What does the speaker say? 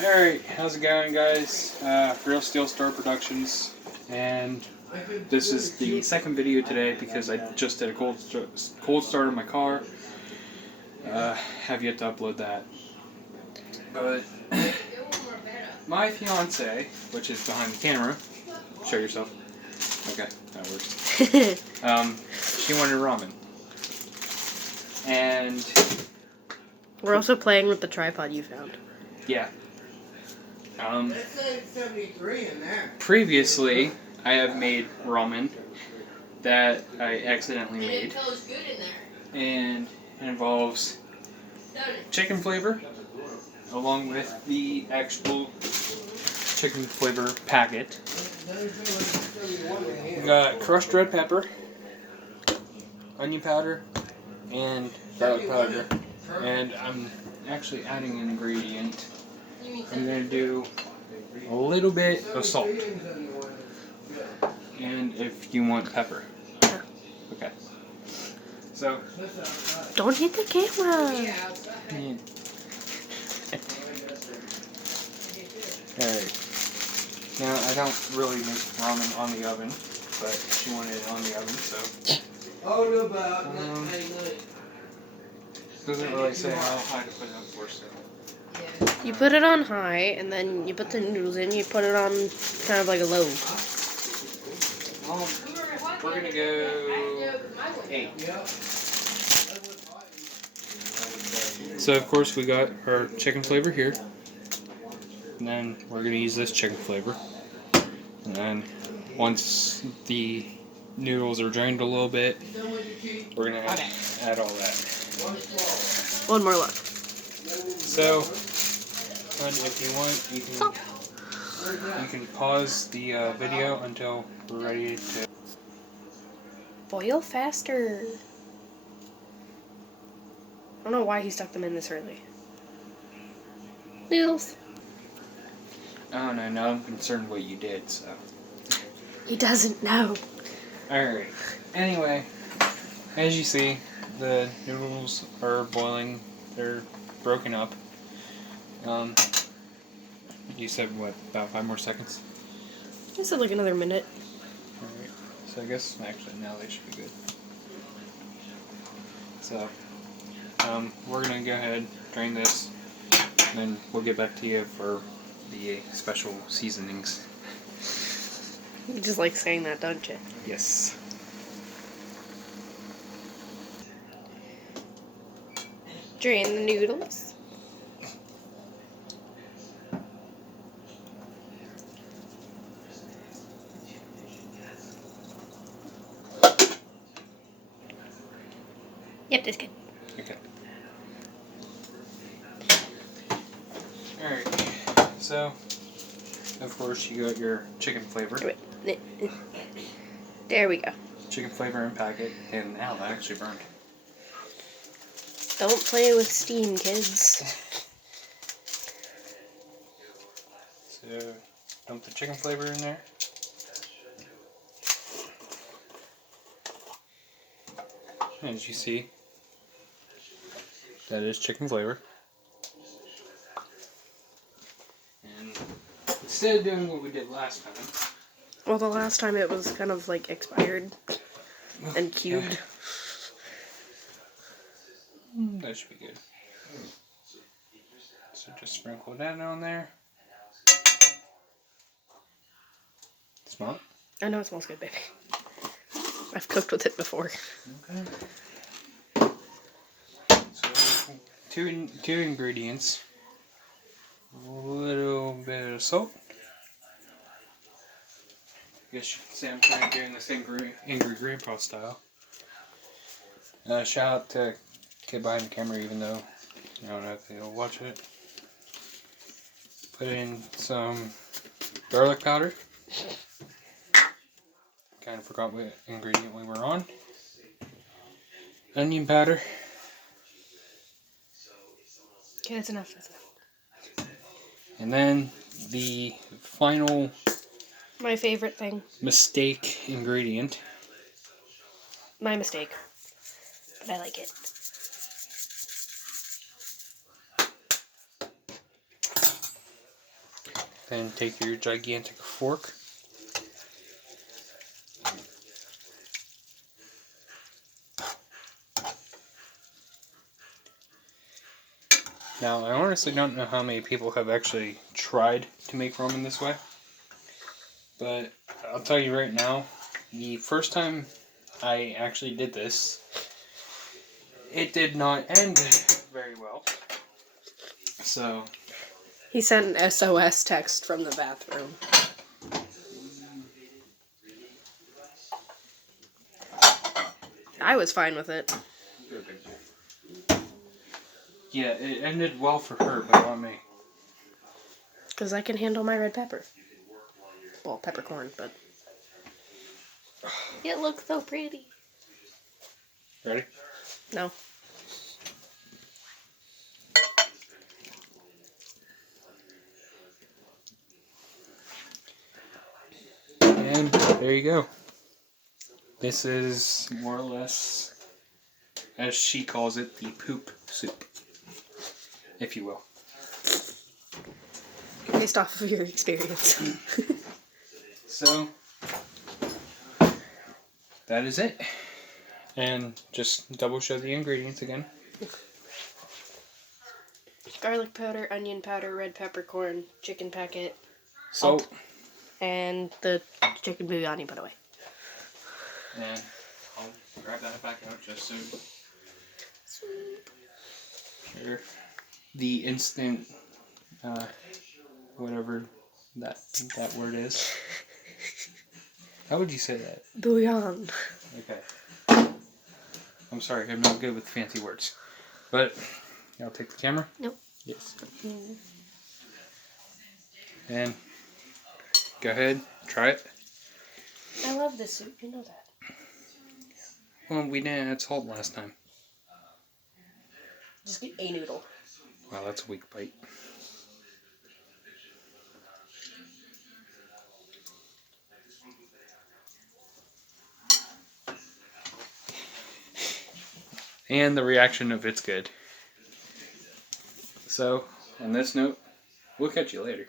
Alright, how's it going, guys? Realsteelstar Productions, and this is the second video today because I just did a cold start of my car. Have yet to upload that. But my fiance, which is behind the camera, show yourself. Okay, that works. She wanted ramen. And we're also playing with the tripod you found. Yeah. That's like 73 in there. Previously, I have made ramen that I accidentally made, and it involves chicken flavor along with the actual chicken flavor packet. We got crushed red pepper, onion powder, and garlic powder. And I'm actually adding an ingredient. I'm going to do a little bit of salt. And if you want pepper. Okay. So. Don't hit the camera. Alright. Now, I don't really make ramen on the oven, but she wanted it on the oven, so. Doesn't really say how high to put it up for, so. You put it on high, and then you put the noodles in. You put it on kind of like a low. Well, we're gonna go 8. So of course we got our chicken flavor here, and then we're gonna use this chicken flavor. And then once the noodles are drained a little bit, we're gonna add all that. One more look. So, and if you want, you can pause the video until we're ready to boil faster. I don't know why he stuck them in this early. Noodles. Oh no, now I'm concerned what you did, so. He doesn't know. Alright. Anyway, as you see, the noodles are boiling. They're broken up. You said what, about 5 more seconds? I said like another minute. Alright, so I guess actually now they should be good. So, we're gonna go ahead, drain this, and then we'll get back to you for the special seasonings. You just like saying that, don't you? Yes. Drain the noodles. Yep, that's good. Okay. Alright, so, of course you got your chicken flavor. There we go. Chicken flavor in packet, and now that actually burned. Don't play with steam, kids. So, dump the chicken flavor in there. As you see, that is chicken flavor. And instead of doing what we did last time. Well, the last time it was kind of like expired and cubed. Yeah. That should be good. So just sprinkle that on there. Smell it? I know it smells good, baby. I've cooked with it before. Okay. So two ingredients. A little bit of salt. I guess you could say I'm kind of doing this angry grandpa style. Shout out to kid behind the camera, even though I don't know if they'll watch it. Put in some garlic powder. Kind of forgot what ingredient we were on. Onion powder. Okay, that's enough. That's enough. And then the final My favorite thing. mistake ingredient. My mistake. But I like it. Then take your gigantic fork. Now, I honestly don't know how many people have actually tried to make ramen this way. But I'll tell you right now, the first time I actually did this, it did not end very well. So, He sent an SOS text from the bathroom. I was fine with it. yeah, it ended well for her, but not me. Because I can handle my red pepper. Well, peppercorn, but... It looks so pretty. Ready? No. And there you go. This is more or less, as she calls it, the poop soup, if you will. Based off of your experience. So, that is it. And just double show the ingredients again. Garlic powder, onion powder, red peppercorn, chicken packet, Salt. and the chicken biryani, by the way. And I'll grab that back out just so. Sure. The instant, whatever that word is. How would you say that? Bouillon. Okay. I'm sorry, I'm not good with fancy words. But, I'll take the camera? Nope. Yes. And, go ahead, try it. I love this soup, you know that. Well, we didn't add salt last time. Just get a noodle. Wow, that's a weak bite. And the reaction of it's good. So, on this note, we'll catch you later.